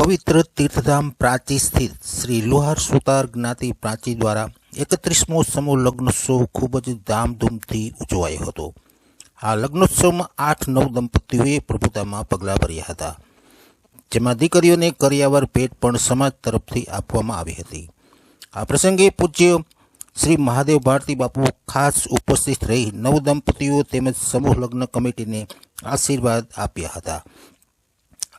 પવિત્ર તીર્થધામ પ્રાચી સ્થિત શ્રી લુહાર સુતાર જ્ઞાતિ પ્રાચી દ્વારા એકત્રીસમો સમૂહ લગ્નોત્સવ ખૂબ જ ધામધૂમથી ઉજવાયો હતો. આ લગ્નોત્સવમાં આઠ નવ દંપતીઓએ પ્રભુતામાં પગલાં ભર્યા હતા. જેમાં દીકરીઓને કર્યાવર ભેટ પણ સમાજ તરફથી આપવામાં આવી હતી. આ પ્રસંગે પૂજ્ય શ્રી મહાદેવ ભારતી બાપુ ખાસ ઉપસ્થિત રહી નવ દંપતીઓ તેમજ સમૂહ લગ્ન કમિટીને આશીર્વાદ આપ્યા હતા.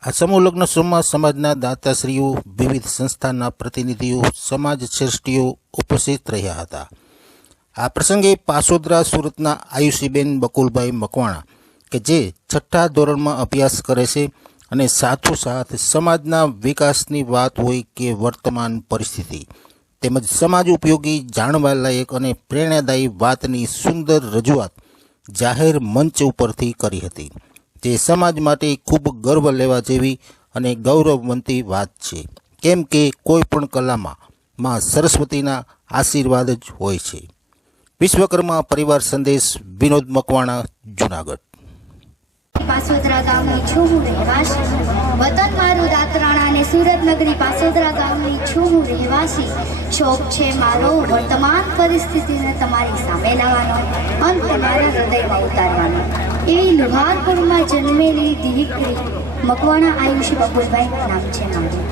આ સમૂહ લગ્નોત્સવમાં સમાજના દાતાશ્રીઓ, વિવિધ સંસ્થાના પ્રતિનિધિઓ, સમાજ શ્રેષ્ઠીઓ ઉપસ્થિત રહ્યા હતા. આ પ્રસંગે પાસોદરા સુરતના આયુષીબેન બકુલભાઈ મકવાણા, કે જે છઠ્ઠા ધોરણમાં અભ્યાસ કરે છે અને સાથોસાથ સમાજના વિકાસની વાત હોય કે વર્તમાન પરિસ્થિતિ, તેમજ સમાજ ઉપયોગી, જાણવા લાયક અને પ્રેરણાદાયી વાતની સુંદર રજૂઆત જાહેર મંચ ઉપરથી કરી હતી. જે સમાજ માટે ખૂબ ગર્વ લેવા જેવી અને ગૌરવવંતી વાત છે. કેમ કે કોઈ પણ કલામાં માં સરસ્વતીના આશીર્વાદ જ હોય છે. વિશ્વકર્મા પરિવાર સંદેશ, વિનોદ મકવાણા, જુનાગઢ. પાસોદરા ગામની છું હું રહેવાસી. વતન મારું દાતરાણા અને સુરત નગરી પાસોદરા ગામની છું હું રહેવાસી. શોખ છે મારો, વર્તમાન પરિસ્થિતિને તમારી સામે લાવવાનો, અંત મારા હૃદયમાં ઉતારવાનો. એવી લુહારપુરમાં જન્મેલી દીકરી મકવાણા આયુષી બબુલભાઈ નામ છે મારું.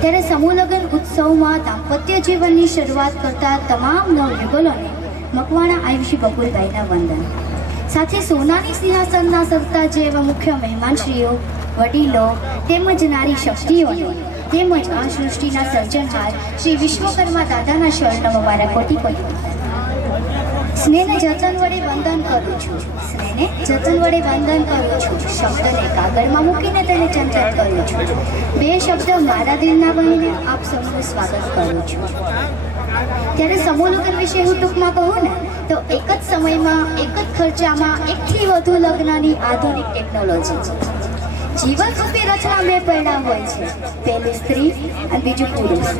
ત્યારે સમૂહ લગ્ન ઉત્સવમાં દાંપત્ય જીવનની શરૂઆત કરતા તમામ નવયુગલોને મકવાણા આયુષી બબુલભાઈના વંદન. સાથે સોનાની સિંહાસનના સરતા જેવા મુખ્ય મહેમાનશ્રીઓ, વડીલો તેમજ નારી શક્તિઓ તેમજ આ સૃષ્ટિના સર્જનહાર શ્રી વિશ્વકર્મા દાદાના શરણ મારા કોટી કોટી સ્નેહને જતન વડે વંદન કરું છું. સ્નેહને જતન વડે વંદન કરું છું. શબ્દને કાગળમાં મૂકીને તેને ચંચળ કરું છું. બે શબ્દ મારા દિલના બનીને આપ સૌનું સ્વાગત કરું છું. ત્યારે સમૂહ વિશે હું ટૂંકમાં કહું ને, તો એક જ સમયમાં, એક જ ખર્ચામાં એકથી વધુ લગ્નની આધુનિક ટેકનોલોજી છે. જીવન રૂપી રચના બે પૈડા હોય છે. પહેલી સ્ત્રી અને બીજું પુરુષ.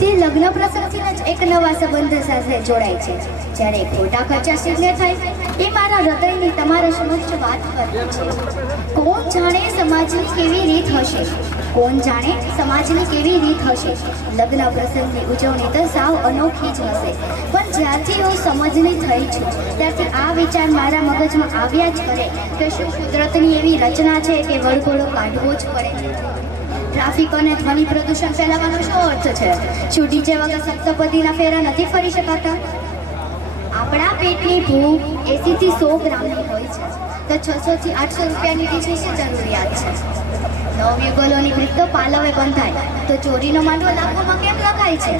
તે લગ્ન પ્રસંગથી જ એક નવા સંબંધ સાથે જોડાય છે. જ્યારે ખોટા ખર્ચા સિદ્ધ થાય, એ મારા હૃદયની તમારા સમક્ષ વાત કરવી છે. કોણ જાણે સમાજની કેવી રીત હશે? કોણ જાણે સમાજની કેવી રીત હશે? લગ્ન પ્રસંગની ઉજવણી તો સાવ અનોખી જ હશે. પણ જ્યારથી હું સમજની થઈ છું, ત્યારથી આ વિચાર મારા મગજમાં આવ્યા જ કરે કે શું કુદરતની એવી રચના છે કે વળઘોડો કાઢવો જ પડે? ટ્રાફિક અને ધ્વનિ પ્રદૂષણ ફેલાવવાનો શું અર્થ છે? શું ડીજે વગર સપ્તપદીના ફેરા નથી ફરી શકાતા? આપણા પેટની ભૂખ એસીથી સો ગ્રામની હોય છે. તો છસો થી આઠસો રૂપિયાની ડીજે શું જરૂરિયાત છે? નવયુગલોની તો પાલવે બંધાય. તો ચોરીનો માંડવો લાખોમાં કેમ લખાય છે?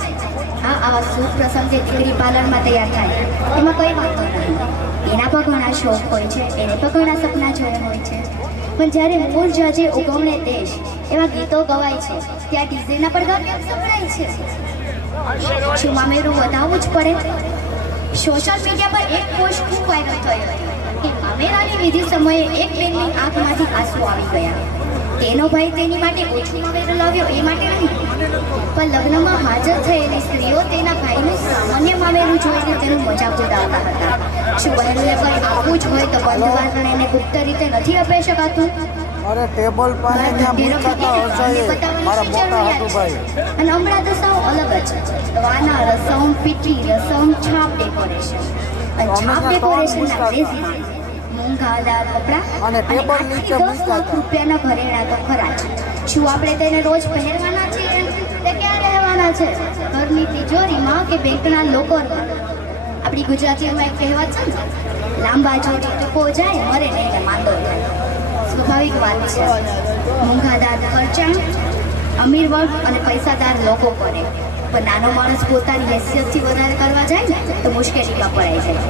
આ શુભ પ્રસંગે દીકરી પાલનમાં તૈયાર થાય. એમાં કોઈ વાંધો નહીં. એના પણ ઘણા શોખ હોય છે, એને પણ ઘણા સપના જોયા હોય છે. પણ જ્યારે મૂળ જજે ઉગવણે દેશ, એવા ગીતો ગવાય છે, ત્યાં ડીઝેના પડઘા કેમ સંભળાય છે. શું મામેરું વધાવવું જ પડે? સોશિયલ મીડિયા પર એક પોસ્ટ ખૂબ વાયરલ થયો કે મામેરાની વિધિ સમયે એક બેનની આંખમાંથી આંસુ આવી ગયા. તેનો ભાઈ તેની માટે ઓછું મામેરું લાવ્યો એ માટે નહીં. પણ લગ્નમાં હાજર થયેલી સ્ત્રીઓ તેના ભાઈનું સામાન્ય મામેરું જોઈને તેનું મજાક ઉડાવતા હતા. શું બહેનને કંઈ આપવું જ હોય તો બંધ વાસણ એને ગુપ્ત રીતે નથી અપાઈ શકાતું અરે ટેબલ મારા મોટા અને હમણાં તો સાવ અલગ જ વાના રસમ પીટી રસમ છાપ ડેકોરેશન અને છાપ ડેકોરેશનના ક્રેઝી મોંઘાદાર કપડાં અને પેપર નીચે દસ લાખ રૂપિયાના ઘરેણા તો ખરા છે શું આપણે તેને રોજ પહેરવાના છીએ? તે ક્યાં રહેવાના છે? ઘરની તિજોરીમાં કે બેંકના લોકરમાં આપણી ગુજરાતીઓમાં એક કહેવત છે ને લાંબા જોડી ટૂંકો જાય મરે નહીં માંદો થાય. સ્વાભાવિક વાત છે. મોંઘાદાર ખર્ચા અમીર વર્ગ અને પૈસાદાર લોકો કરે. પણ નાનો માણસ પોતાની હેસિયતથી વધારે કરવા જાય ને તો મુશ્કેલીમાં પડાય જાય.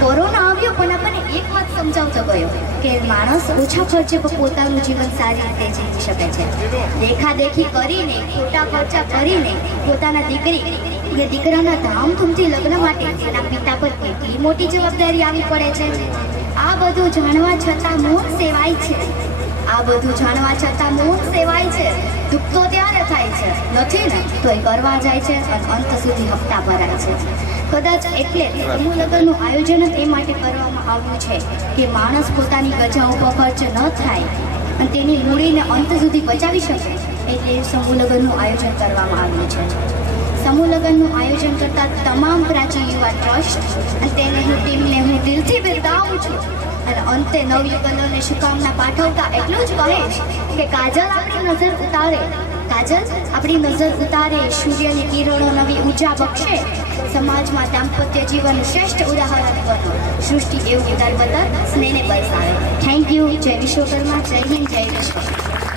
કોરોના આવ્યો મને એક વાત સમજાવતો ગયો કે માણસ ઓછા ખર્ચે પોતાનું જીવન સારી રીતે જીવી શકે છે. દેખાદેખી કરીને, ખોટા ખર્ચા કરીને, પોતાના દીકરી કે દીકરાના ધામધૂમથી લગ્ન માટે તેના પિતા પર કેટલી મોટી જવાબદારી આવી પડે છે? આ બધું જાણવા છતાં મૂળ સેવાય છે. આ બધું જાણવા છતાં મૌન સેવાય છે. દુઃખ તો ત્યારે થાય છે. નથી ને તો એ કરવા જાય છે અને અંત સુધી હપ્તા ભરાય છે. કદાચ એટલે સમૂહ લગ્નનું આયોજન એ માટે કરવામાં આવ્યું છે કે માણસ પોતાની ગજા ઉપર ખર્ચ ન થાય અને તેની મૂડીને અંત સુધી બચાવી શકે એટલે સમૂહ લગ્નનું આયોજન કરવામાં આવ્યું છે. સમૂહ લગ્નનું આયોજન કરતા તમામ પ્રાચીન યુવા ટ્રસ્ટ અને તેને હું ટીમને હું દિલથી બિરદાવું છું. અંતે નવયુગલોને શુકામના પાઠવતા એટલું જ કહીશ કે કાજલ આપણી નજર ઉતારે. કાજલ આપણી નજર ઉતારે, સૂર્યની કિરણો નવી ઊર્જા બક્ષે. સમાજમાં દાંપત્ય જીવન શ્રેષ્ઠ ઉદાહરણ બનો. સૃષ્ટિ એવું ઉદાર બદલ સ્નેહને બરસાવે થેન્ક યુ જય વિશ્વકર્મા. જય હિન્દ, જય વિશ્વ